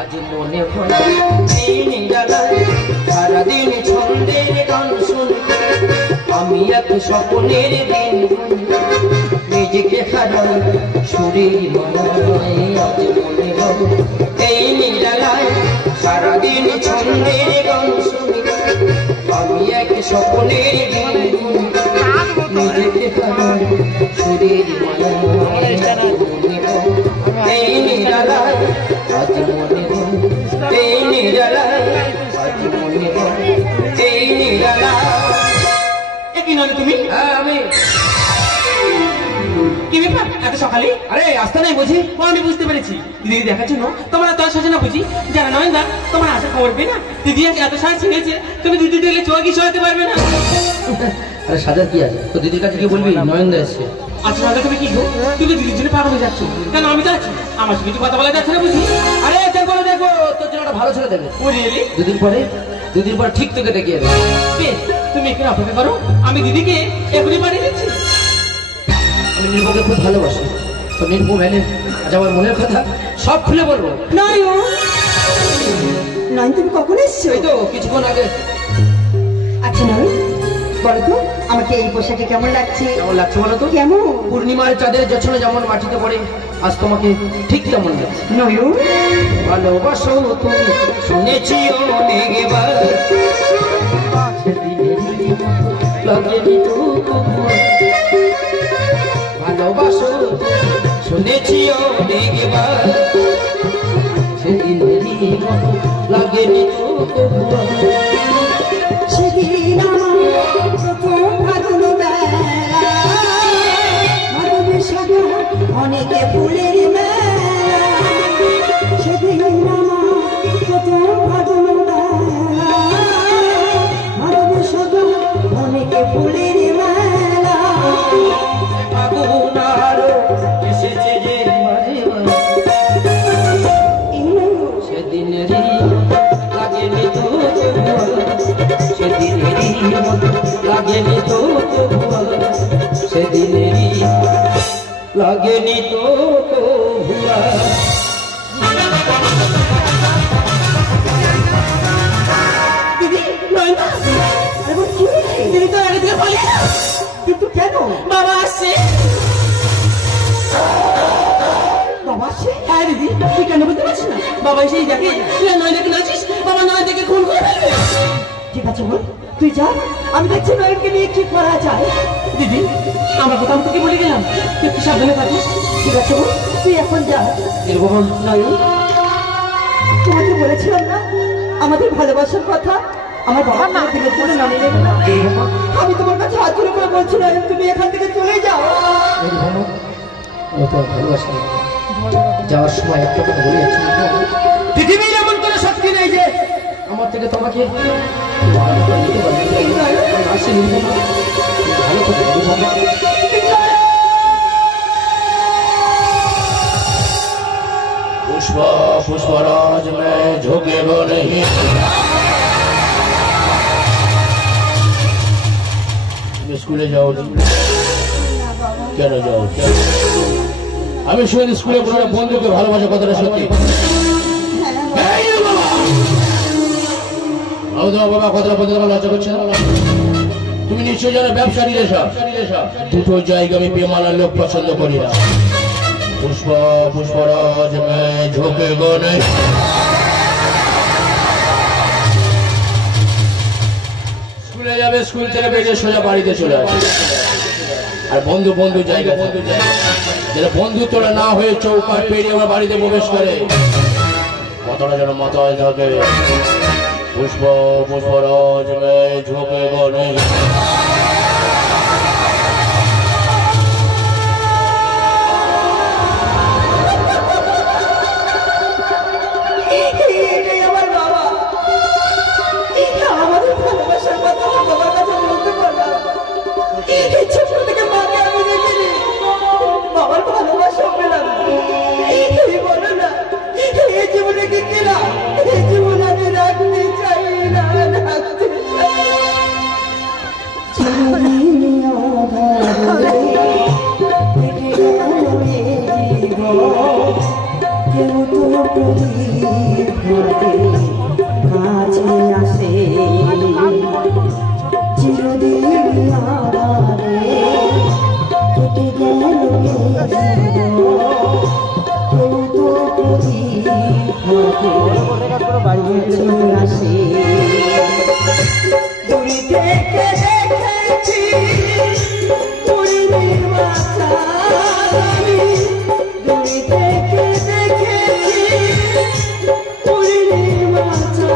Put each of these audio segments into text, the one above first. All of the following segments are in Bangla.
আজ মনে হয় সারাদিন ছন্দের গান শুনি আমি এক স্বপ্নের দিন নিজেকে হারাই সুরের মালায়। আজ মনে হয় এই নিরালায় সারাদিন ছন্দের গান শুনি আমি এক স্বপ্নের দিন নিজেকে হারাই সুরের মালায়। এই নিরালায় আজ মনে হয় এই নিরালায় আজ মনে হয় এই নিরালায়। একই নয় তুমি? আমি কি ব্যাপার এত সকালে? আরে আসতে নাই বুঝি? আমি বুঝতে পেরেছি দিদি দেখার জন্য তোমার এত সাজে না বুঝি। যারা নয়নদা তোমার আশা খবর পেয়ে না দিদি এত সাজ ছিঁড়েছে তুমি দিদি দেখলে চোখ কি সরাতে পারবে না। আরে সাজার কি আছে? তো দিদির কাছে কি বলবি নয়নদা এসছে? আচ্ছা নয়দা তুমি কি গো তুমি দিদির জন্য পাগল হয়ে যাচ্ছ কেন? আমি তো আছি, আমার সঙ্গে কথা বলা যাচ্ছে না বুঝি। আরে দেখো দেখো তোর জন্য একটা ভালো ছেলে দেবে। ও রিয়েলি? দুদিন পরে ঠিক তোকে দেখিয়ে দেবে। বেশ তুমি একটু অপেক্ষা করো, আমি দিদিকে এখনই বাড়ি দিচ্ছি। আমি নির্মলকে খুব ভালোবাসি, তো নির্মল এলে আজ আমার মনের কথা সব খুলে বলবো। নয়ন তুমি কখন এসছো? এই তো কিছুক্ষণ আগে। আচ্ছা নয়ন বলো তো আমাকে এই পোশাকে কেমন লাগছে? কেমন লাগছে বলো তো? কেমন? পূর্ণিমার চাঁদের জোছনা যেমন মাটিতে পড়ে আজ তোমাকে ঠিক তেমন লাগছে। নয়ন ভালোবাসো তুমি শুনেছি অনেকবার, ভালোবাসো শুনেছি অনেকবার, সেদিনেরই মতো লাগেনি তো কবুয়া। সেদিন আমার প্রথম ফাগুন বেলা মাধবী সাগর অনেকে ফুলের মেলা। সেদিন আমার প্রথম ফাগুন বেলা মাধবী সাগর অনেকে ফুলের মেলা। আগুন আরো এসেছে যে মাঝে সেদিনেরই লাগেনি তো সেদিনেরই লাগেনি তো সেদিনেরই লাগেনি তো ভুয়া। দিদি নয়নদা দিদি তো আগে থেকে বলে কিন্তু কেন? বাবা আসছে। বাবা সে হ্যাঁ দিদি তুই কেন বুঝতে পারছিস না? বাবা এসেই যাকে নয়নদাকে নাচিস বাবা নয়নদাকে খুন করে ফেলবে। ঠিক আছে বল তুই যা, আমি দেখছি নয়নকে নিয়ে কি করা যায়। দিদি আমরা কথা তোকে বলে গেলাম তুই একটু সাবধানে থাকিস। ঠিক আছে বল তুই এখন যা। এরকম নয়ন তোমাকে বলেছিলাম না আমাদের ভালোবাসার কথা, আমার বাবা মা দিনের জন্য নামিয়ে দেবে না। আমি তোমার কাছে হাত ধরে করে বলছি নয়ন তুমি এখান থেকে চলে যাও। ভালোবাসি যাওয়ার সময় একটা কথা বলে যাচ্ছি, পৃথিবীর এমন কোনো শক্তি নেই যে আমার থেকে তোমাকে ভালো করে নিতে পারবে। আসি ভালো করে पुष्प पुष्पराज में झुकेगा नहीं। स्कूले जाओ কেন যাও? আমি শুনে স্কুলে কোনো বন্ধুকে ভালোবাসা কথাটা সত্যি? বাবা কথাটা বলতে তোমার লজ্জা করছে না? তুমি নিশ্চয় জানো ব্যবসায়ী সব দুটো জায়গা আমি বেমানার লোক পছন্দ করি না। पुष्प पुष्पराज में झुकेगा नहीं। স্কুলে যাবে, স্কুল থেকে বেরিয়ে সোজা বাড়িতে চলে আসবে। আর বন্ধু বন্ধু জায়গা যেটা বন্ধুত্বটা না হয়ে চৌকাট পেরিয়ে আমার বাড়িতে প্রবেশ করে কতটা যেন মাথায় থাকে। পুষ্প পুষ্পরাজ মে ঝুঁকেগা নেই। কেউ তো আসে দূরে থেকে দেখেছি পুরীর মাথা আমি দূরে থেকে দেখেছি পুরীর মাথা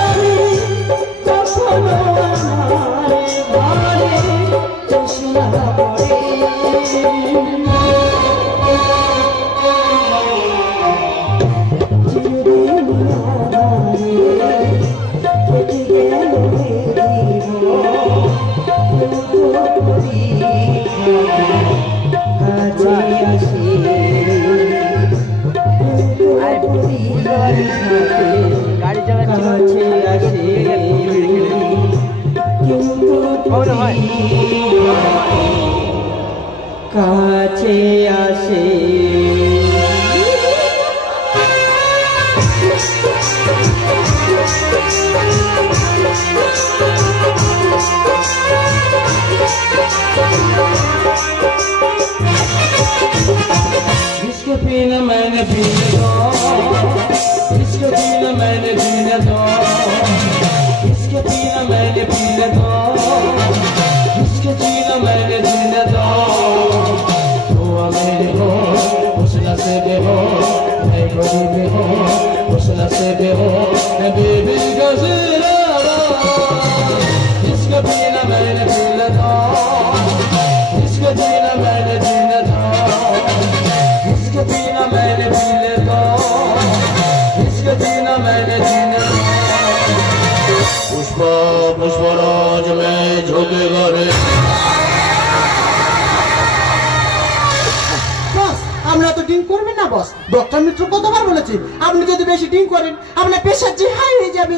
আমি কখনো আমার ঘরে চশমা পড়ে কাছে আসে इसको पीना मैंने पीने दो इसको पीना मैंने पीने दो इसको पीना मैंने पीने दो इसको पीना मैंने पीने दो तो मेरे हो हुस्न से बेहो मैं गरीब हो हुस्न से बेहो मैं बेबी गज़रा इसको पीना मैंने पीने दो इसको पीना मैंने पीने दो इसको पीना मैंने पीने दो इसको पीना मैंने पीने दो पुष्प पुष्पराज में झोंके गरे বস আমরা তো ড্রিঙ্ক করবেন না বস ডক্টর মিত্র কতবার বলেছে আপনি যদি বেশি ড্রিঙ্ক করেন আপনার প্রেশার যে হাই হয়ে যাবে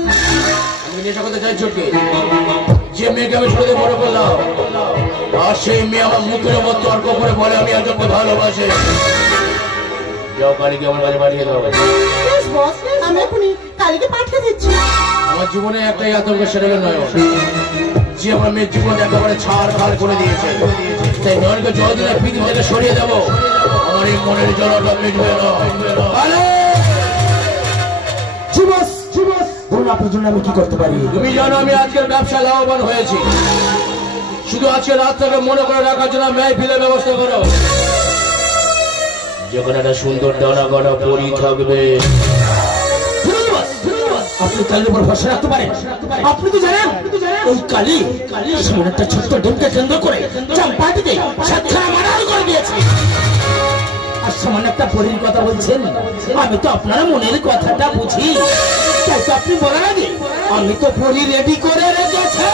আমি নেশা করতে চাইছো কি যে মেয়েকে আমি ছোট বড় করলাম আর সেই মেয়ে আমার মুখের উপর তর্ক করে বলে আমি একজনকে ভালোবাসে যাও কালীকে আমার কাছে পাঠিয়ে দাও বেশ বস আমি এখনই কালকে পাঠিয়ে দিচ্ছি আমার জীবনে একটাই আতঙ্ক সেটা হলো নয়ন যে আমার মেয়ের জীবন একেবারে ছাড় খাড় করে দিয়েছে তাই নয়নকে যতদিন পৃথিবী থেকে সরিয়ে দেবো আমার এই মনের জলটা মিটবে না জীবস জীবস বলুন আপনার জন্য আমি কি করতে পারি তুমি জানো আমি আজকের ব্যবসা লাভবান হয়েছি শুধু আজকে রাতটাকে মনে করে রাখার জন্য মেহফিলের ব্যবস্থা করো যেখানে একটা সুন্দর ডানা গানা পরি থাকবে আপনি কালীর উপর ভরসা রাখতে পারেন আপনি তো জানেন ওই কালী সামনে একটা ছোট্ট ডিমকে কেন্দ্র করে চাম্পাটিতে সাতখানা মারাল করে দিয়েছে আর সামান্য একটা পরীর কথা বলছেন আমি তো আপনার মনের কথাটা বুঝি তাই তো আপনি বলার আগে আমি তো পরী রেডি করে রেখেছি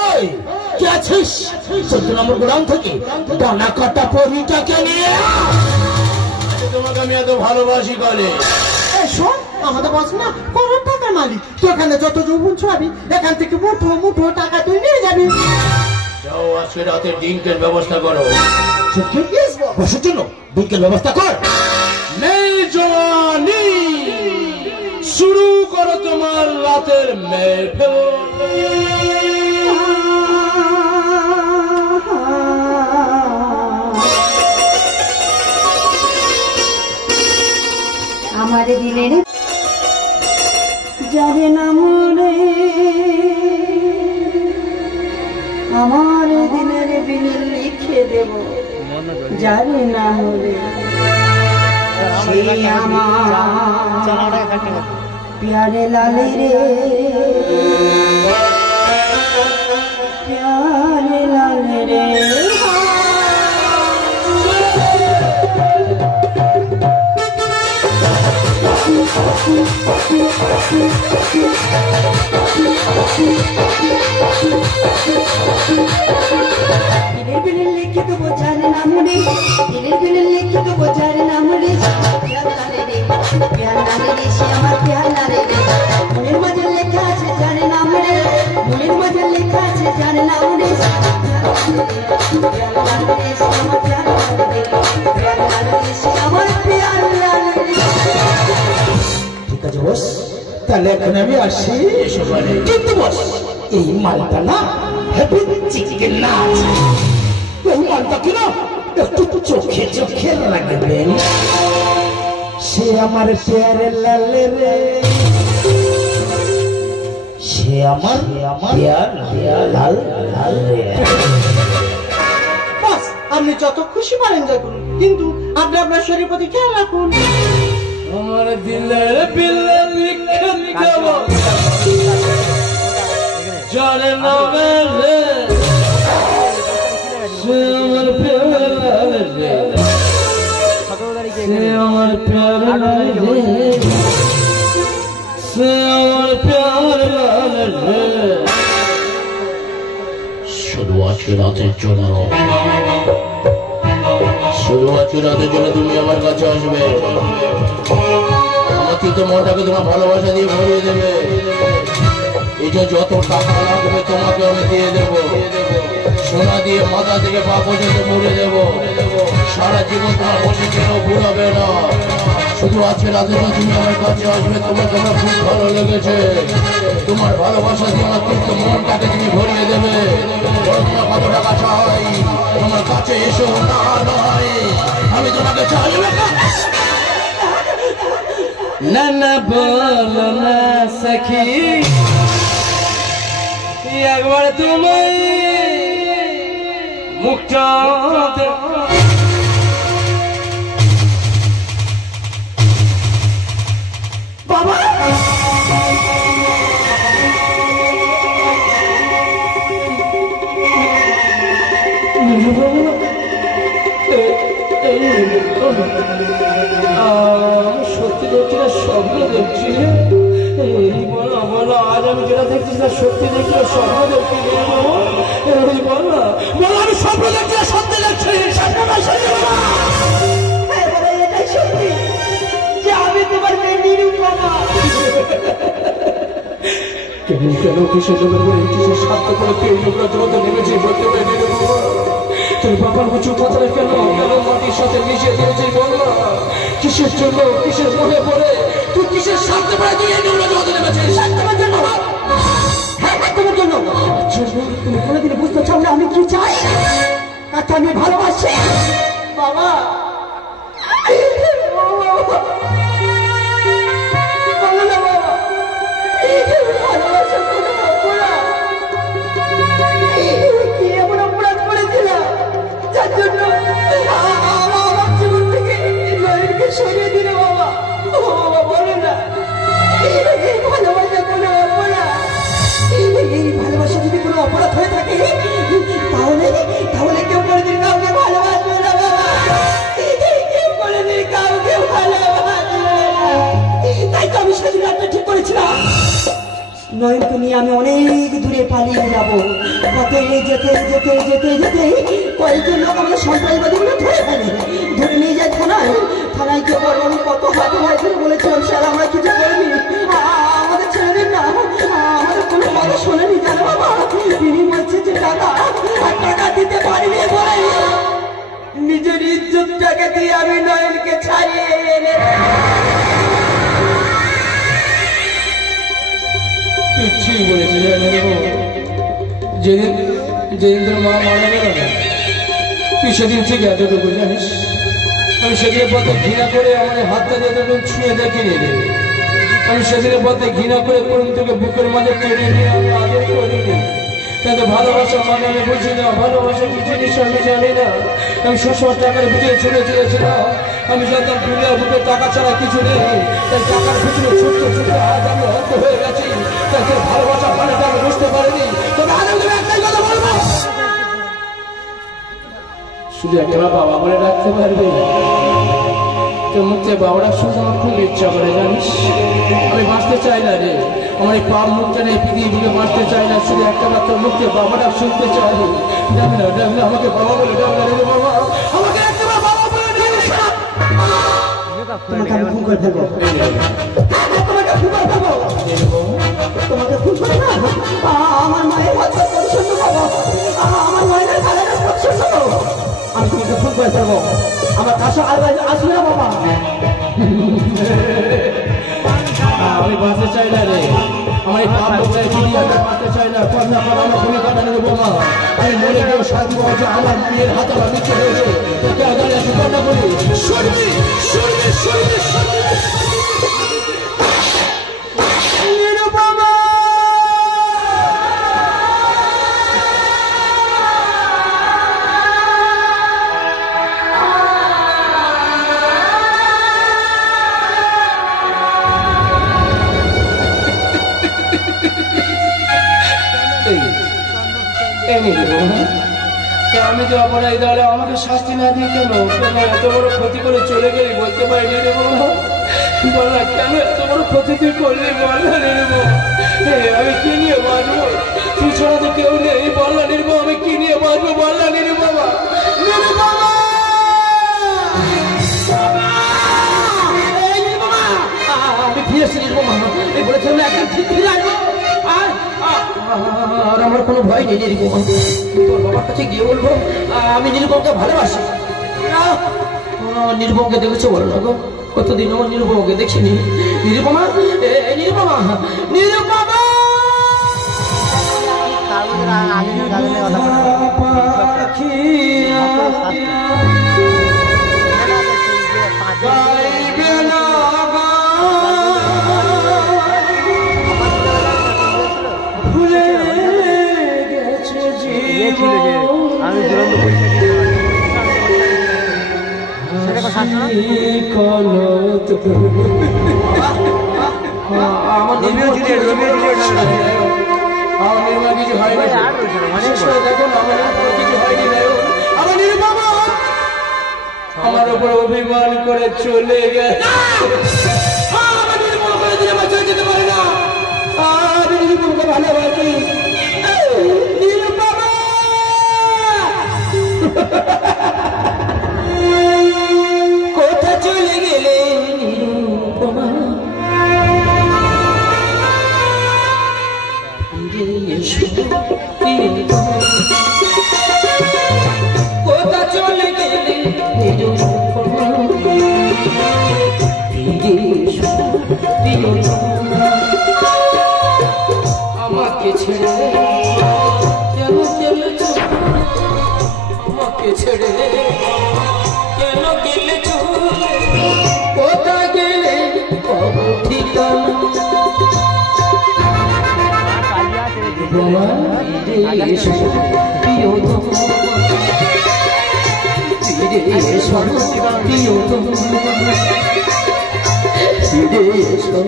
ওই কে আছিস 14 নম্বর গোডাউন থেকে ডানা কাটা পরীটাকে নিয়ে তোমাকে আমি এত ভালোবাসি কালে শোন আমাদের বস না করোড় টাকার মালিক তুই এখানে যত যৌবন ছড়াবি এখান থেকে মুঠো মুঠো টাকা তুই নিয়ে যাবি যাও আজকে রাতে ড্রিঙ্কের ব্যবস্থা করো বসের জন্য ডিঙ্কের ব্যবস্থা কর নেই জওয়ানি শুরু করো তোমার রাতের মেহফিল আমার দিলের যাবে না মনে আমার দিলের বিল লিখে দেব যাবে না মনে সেই আমার প্যারে লালে রে প্যারে লালে রে দিনের বিলের লিখিত বোঝার নাম রে দিনের বিলের লিখিত বোঝার নাম রে প্যার নারে রে সে আমার প্যার নারে রে মনের মাঝে লেখা আছে যার নাম রে মনের মাঝে লেখা আছে যার নাম রে প্যার নারে রে সে আমার প্যার নারে রে প্যার নারে রে সে আমার প্যার নারে রে ঠিক আছে বস তাহলে এখন আমি আসি কিন্তু বস এই মালটা না হ্যাপি চিকেন না এই মালটা কি না একটু চোখে চোখে লাগবেন সে আমার প্যারে লাল রে, সে আমার লাল লাল রে। বাস, আপনি যত খুশি পারেন যা করুন, কিন্তু আপনি আপনার শরীর প্রতি খেয়াল রাখুন। আমার দিলের বিলে লিখে দেব জানে না রে, সে আমার প্যারে লাল রে, সে আমার প্যারে লাল রে, সে আমার প্যারে লাল রে। শুধু আজকে রাতের জন্য, শুধু আজকে রাতের জন্য তুমি আমার কাছে আসবে। আমার তো মনটাকে তোমার ভালোবাসা দিয়ে ভরিয়ে দেবে। এই যে যত টাকা লাগবে তোমাকে আমি দিয়ে দেবো, সোনা দিয়ে মাথা থেকে পা পর্যন্ত ভরে দেবো। সারা জীবন তোমার বসে ছিল ভুলাবে না। শুধু আজকে রাতে তুমি আমার কাছে আসবে, তোমাকে আমার খুব ভালো লেগেছে। তোমার ভালোবাসা দিয়ে আমার কিন্তু মনটাকে তুমি ভরিয়ে দেবে। তোমার কত টাকা চাই তোমার কাছে এসো, না নয় আমি তোমাকে চাই না না বলো না সখী, একবার তুমি মুখটা বাবা, সত্যি দেখছি না স্বপ্ন দেখছি? বলো বলো, আজ আমি যেটা দেখছি না সত্যি দেখছি না স্বপ্ন দেখছি? বলো বলো, আমি স্বপ্ন দেখছি না সত্যি দেখছি? হ্যাঁ বাবা, এটাই সত্যি যে আমি তোমার মেয়ে নিরুপমা। কেন কেন কিসের জন্য করে কিসের স্বার্থ করে কেউ লোকরা জগতে নেমেছে বলতে পারি তোর বাবার উঁচু কথাটা কেন কেন মাটির সাথে মিশিয়ে দিয়েছিস? বল না কিসের জন্য, কিসের মনে পড়ে তুই কিসের স্বার্থ করে তুই এই নোংরা জগতে নেমেছিস? তোমার জন্য, হ্যাঁ তোমার জন্য। তুমি কোনোদিন বুঝতে চাও না আমি কি চাই, তাকে আমি ভালোবাসি। বাবা, বলো না বাবা, ভালোবাসার কোনো অপরাধ কি এমন অপরাধ করেছিলাম যার জন্য আমার জীবন থেকে নয়নকে সরিয়ে দিল? বাবা, ও বাবা বলো না, এই ভালোবাসা কোনো অপরাধ? এই ভালোবাসা যদি কোনো অপরাধ হয়ে থাকে তাহলে তাহলে কেউ কোনোদিন কাউকে ভালোবাসবে না বাবা, কেউ কোনোদিন কাউকে ভালোবাসবে না। তাই তো আমি সেদিন একটা ঠিক করেছিলাম, নয়নকে নিয়ে আমি অনেক দূরে পালিয়ে যাবো। পথে যেতে যেতে যেতে যেতে কয়েকজন লোক আমাদের সন্ত্রাসবাদীগুলো ধরে ফেলে, ধরে নিয়ে যায় থানায়। থানায় গিয়ে বড় আমি কত হাতে ভাই করে বলেছিলাম স্যার আমরা কিছু করিনি, আমাদের ছেড়ে দিন না, আমাদের কোনো কথা শোনেনি জানো বাবা। তিনি বলছে যে টাকা আর টাকা দিতে পারিনি বলে নিজের ইজ্জতটাকে দিয়ে আমি নয়নকে ছাড়িয়ে এনে ঠিক বলেছি। যেদিন যেদিন তোর মা মারা গেল না, তুই সেদিন ঠিক এতটুকু জানিস, আমি সেদিনের পথে ঘৃণা করে আমার হাতটা দিয়ে তোকে ছুঁয়ে দেখিনি রে। আমি সেদিনের পথে ঘৃণা করে করুন তোকে বুকের মাঝে টেনে নিয়ে আমি আদর করিনি। কিন্তু ভালোবাসা মানে আমি বুঝি না, ভালোবাসা কি জিনিস আমি জানি না। আমি সবসময় টাকার ভিতরে ছুটে চলেছিলাম, আমি জানতাম দুনিয়ার বুকে টাকা ছাড়া কিছু নেই। তাই টাকার পিছনে ছুটতে ছুটতে আজ আমি অন্ধ হয়ে গেছি। তাই তোর ভালোবাসা মানেটা আমি বুঝতে পারিনি। তবে আজ আমি একটাই কথা বলবো, শুধু একটা বাবা বলে রাখতে পারবে। তোর মুখে বাবাটা শুধু আমার খুব ইচ্ছা করে জানিস। আমি বাঁচতে চাই না রে, আমার এই পাপ মুখটা নেই পৃথিবীকে বাঁচতে চাই না। শুধু একটা মাত্র মুখে বাবাটা শুনতে চাই। যাবে না যাবে না, আমাকে বাবা বলে যাবে না রে বাবা, আমাকে একবার বাবা বলে যাবে। তোমাকে আমি খুন করে ফেলবো, তোমাকে খুন করে ফেলবো, তোমাকে খুন করে না আমার মায়ের হত্যা করে শুনবো বাবা, আমার মায়ের গালাটা শুনবো, আমি তোমাকে খুন করে ফেলবো। আমার কাছে আসবে না বাবা। আমি বাঁচতে চাই না রে, আমার এই পাপ মুখটাই ফিরিয়ে আমি বাঁচতে চাই না। কথা কথা আমার ভূমি কাটানো দেবো মা, আমি মরে গেলেও শান্তি পাবো যে আমার মেয়ের হাতে আমার মৃত্যু হয়েছে। কেন জানি আমি কন্যা করি শুনবি শুনবি শুনবি শুনবি পাইনি রে বৌমা। তা আমি তো অপরাধী, তাহলে আমাকে শাস্তি না দিয়ে কেন এত বড় ক্ষতি করে চলে গেলি বলতে পারিনি রে বৌমা। বল না কেন এত বড় ক্ষতি তুই করলি, বল না নির্মল। আমি কি নিয়ে বাঁচবো, তুই ছাড়া তো কেউ নেই, বল না নির্মল আমি কি নিয়ে বাঁচবো, বল না নির্মল। আমি ফিরেছি নির্মমা, এই বলেছিলাম একদিন ঠিক ফিরে আসবো। আর আমার কোনো ভয় নেই নির্মমা। তোর বাবার কাছে গিয়ে বলবো আমি নির্মমকে ভালোবাসি। নির্মমকে দেখেছো বলো না গো, কতদিন আমার নির্মমকে দেখিনি। নির্মমা, নির্মমা, নির্মমা আমি দুরন্ত আমার উপর অভিমান করে চলে গেছে। ভালোবাসি কোথা চলে গেলে নিরুপমা, কোথা চলে গেলে নিরুপমা, আমাকে ছেড়ে কেন চলেছ, আমাকে ছেড়ে কেন গেলে চলে, কোথা গেলে ঠিকানা, ফিরে এসো প্রিয়তম, ফিরে এসো প্রিয়তম, ফিরে এসো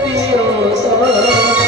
প্রিয়তম।